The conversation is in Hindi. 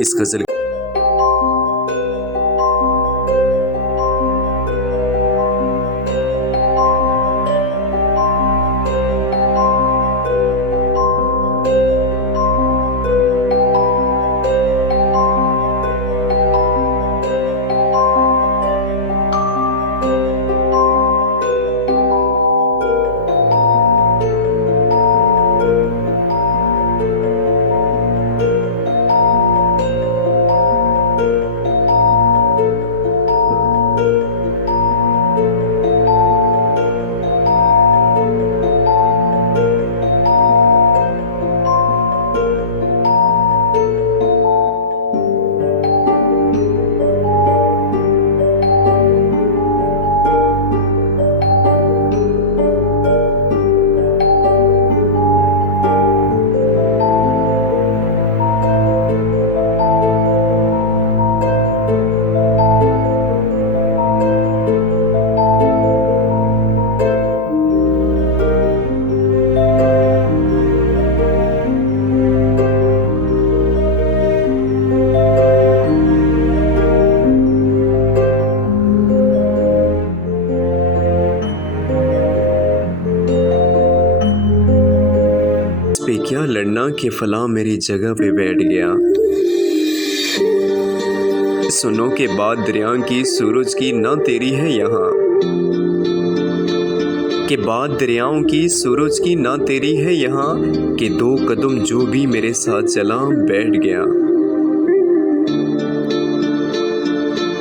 इस गज़ल पे क्या लड़ना कि फलां मेरी जगह पे बैठ गया। सुनो के बाद दरिया की सूरज की ना तेरी है यहाँ, के बाद दरियाओं की सूरज की ना तेरी है यहाँ, कि दो कदम जो भी मेरे साथ चला बैठ गया।